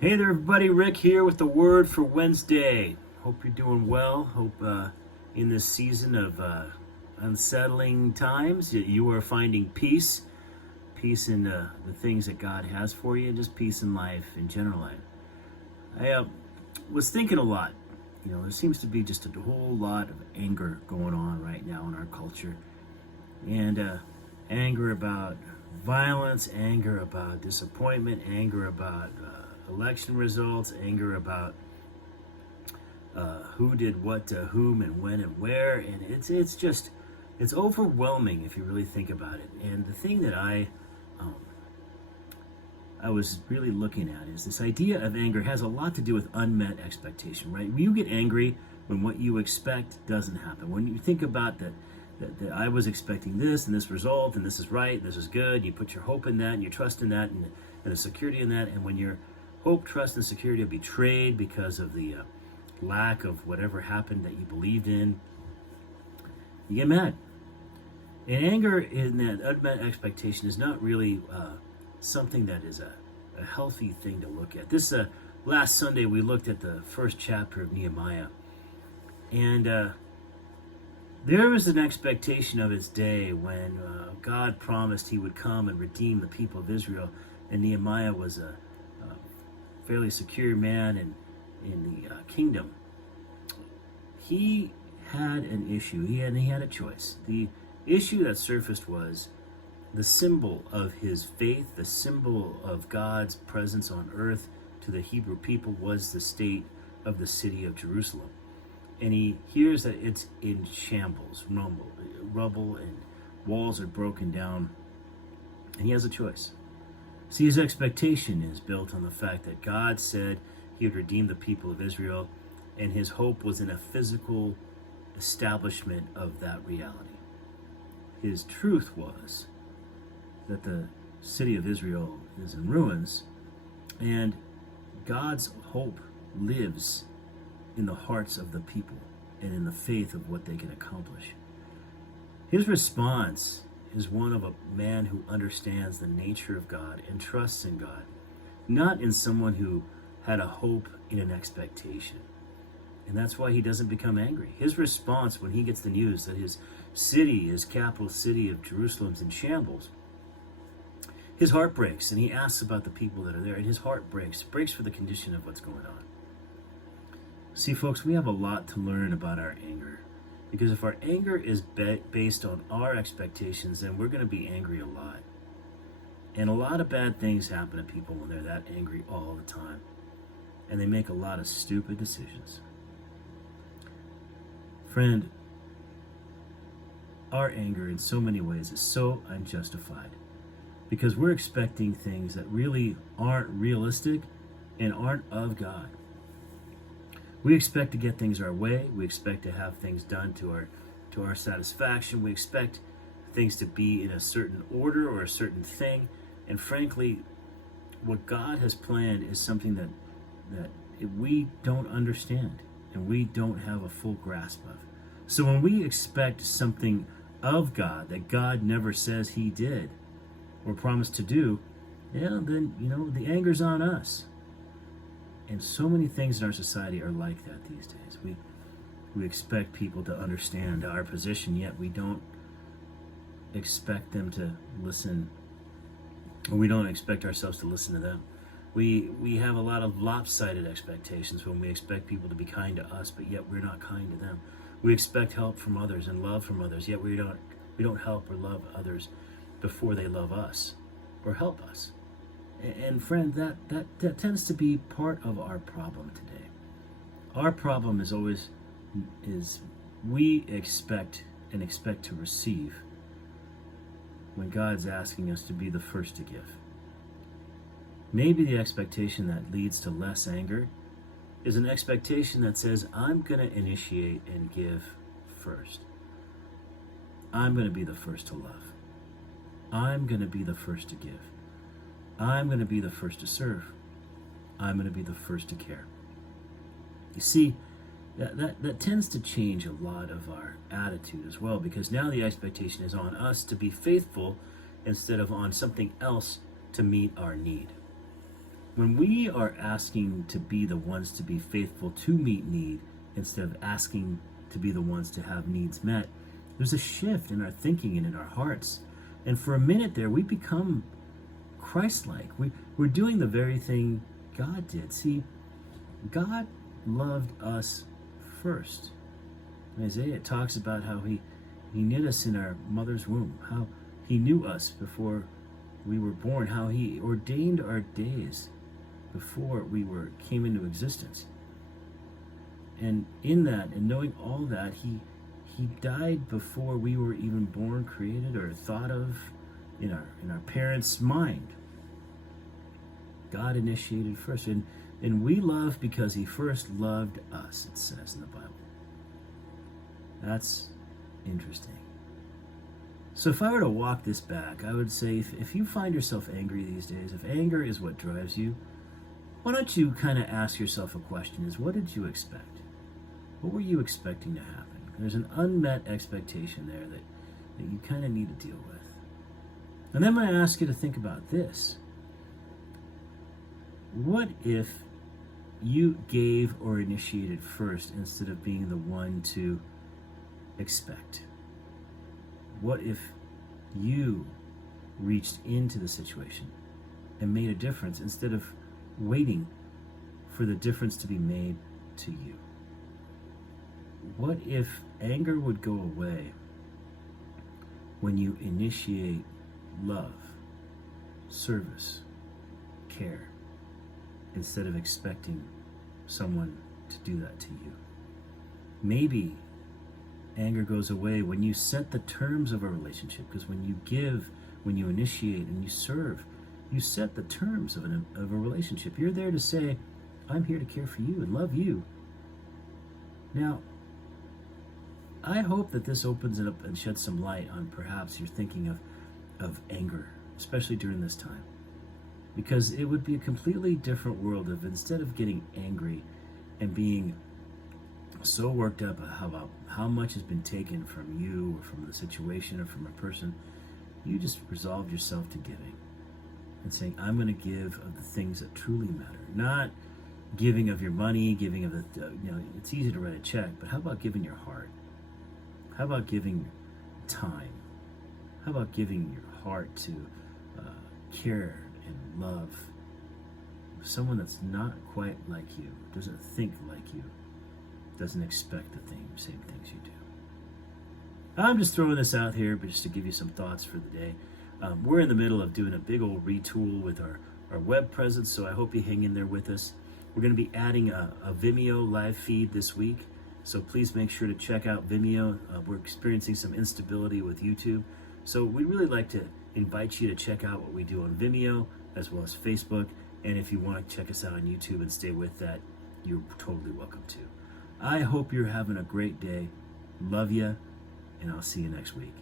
Hey there, everybody. Rick here with the word for Wednesday. Hope you're doing well. Hope in this season of unsettling times that you are finding peace. Peace in the things that God has for you, and just peace in life, in general life. I was thinking a lot. There seems to be just a whole lot of anger going on right now in our culture. And anger about violence, anger about disappointment, anger about election results, anger about who did what to whom and when and where, and it's overwhelming if you really think about it. And the thing that um, I was really looking at is this idea of anger has a lot to do with unmet expectation, right? You get angry when what you expect doesn't happen. When you think about that I was expecting this and this result and this is right, this is good, you put your hope in that and you trust in that and the security in that, and when your hope, trust, and security are betrayed because of the lack of whatever happened that you believed in, you get mad. And anger in that unmet expectation is not really something that is a healthy thing to look at. This last Sunday we looked at the first chapter of Nehemiah, and there was an expectation of its day when God promised he would come and redeem the people of Israel, and Nehemiah was a fairly secure man in the kingdom. He had an issue. He had a choice. The issue that surfaced was the symbol of his faith, the symbol of God's presence on earth to the Hebrew people was the state of the city of Jerusalem. And he hears that it's in shambles, rubble, and walls are broken down. And he has a choice. See, his expectation is built on the fact that God said he would redeem the people of Israel, and his hope was in a physical establishment of that reality. His truth was that the city of Israel is in ruins, and God's hope lives in the hearts of the people and in the faith of what they can accomplish. His response is one of a man who understands the nature of God and trusts in God, not in someone who had a hope in an expectation. And that's why he doesn't become angry. His response when he gets the news that his city, his capital city of Jerusalem's in shambles, his heart breaks, and he asks about the people that are there, and his heart breaks for the condition of what's going on. See, folks, we have a lot to learn about our anger. Because if our anger is based on our expectations, then we're going to be angry a lot. And a lot of bad things happen to people when they're that angry all the time. And they make a lot of stupid decisions. Friend, our anger in so many ways is so unjustified. Because we're expecting things that really aren't realistic and aren't of God. We expect to get things our way. We expect to have things done to our satisfaction. We expect things to be in a certain order or a certain thing. And frankly, what God has planned is something that we don't understand and we don't have a full grasp of. So when we expect something of God that God never says he did or promised to do, then the anger's on us. And so many things in our society are like that these days. We expect people to understand our position, yet we don't expect them to listen, or we don't expect ourselves to listen to them. We have a lot of lopsided expectations when we expect people to be kind to us, but yet we're not kind to them. We expect help from others and love from others, yet we don't help or love others before they love us or help us. And friend, that tends to be part of our problem today. Our problem is we expect to receive when God's asking us to be the first to give. Maybe the expectation that leads to less anger is an expectation that says, I'm going to initiate and give first. I'm going to be the first to love. I'm going to be the first to give. I'm going to be the first to serve. I'm going to be the first to care. You see, that tends to change a lot of our attitude as well, because now the expectation is on us to be faithful instead of on something else to meet our need. when we are asking to be the ones to be faithful to meet need instead of asking to be the ones to have needs met, there's a shift in our thinking and in our hearts. And for a minute there, we become Christ-like. We're doing the very thing God did. See, God loved us first. Isaiah talks about how he knit us in our mother's womb, how he knew us before we were born, how he ordained our days before we came into existence. And in that, and knowing all that, he died before we were even born, created, or thought of in our parents' mind. God initiated first. And we love because he first loved us, it says in the Bible. That's interesting. So if I were to walk this back, I would say if you find yourself angry these days, if anger is what drives you, why don't you kind of ask yourself a question, is what did you expect? What were you expecting to happen? There's an unmet expectation there that you kind of need to deal with. And then I'm going to ask you to think about this. What if you gave or initiated first instead of being the one to expect? What if you reached into the situation and made a difference instead of waiting for the difference to be made to you? What if anger would go away when you initiate love, service, care, instead of expecting someone to do that to you? Maybe anger goes away when you set the terms of a relationship, because when you give, when you initiate and you serve, you set the terms of a relationship. You're there to say, I'm here to care for you and love you. Now, I hope that this opens it up and sheds some light on perhaps you're thinking of anger, especially during this time. Because it would be a completely different world if instead of getting angry and being so worked up about how much has been taken from you or from the situation or from a person, you just resolved yourself to giving and saying, I'm going to give of the things that truly matter. Not giving of your money, giving of the, it's easy to write a check, but how about giving your heart? How about giving time? How about giving your heart to care and love someone that's not quite like you, doesn't think like you, doesn't expect the same things you do? I'm just throwing this out here, but just to give you some thoughts for the day. We're in the middle of doing a big old retool with our web presence, so I hope you hang in there with us. We're going to be adding a Vimeo live feed this week, so please make sure to check out Vimeo. We're experiencing some instability with YouTube, so we'd really like to invite you to check out what we do on Vimeo as well as Facebook, and if you want to check us out on YouTube and stay with that, you're totally welcome to. I hope you're having a great day. Love you, and I'll see you next week.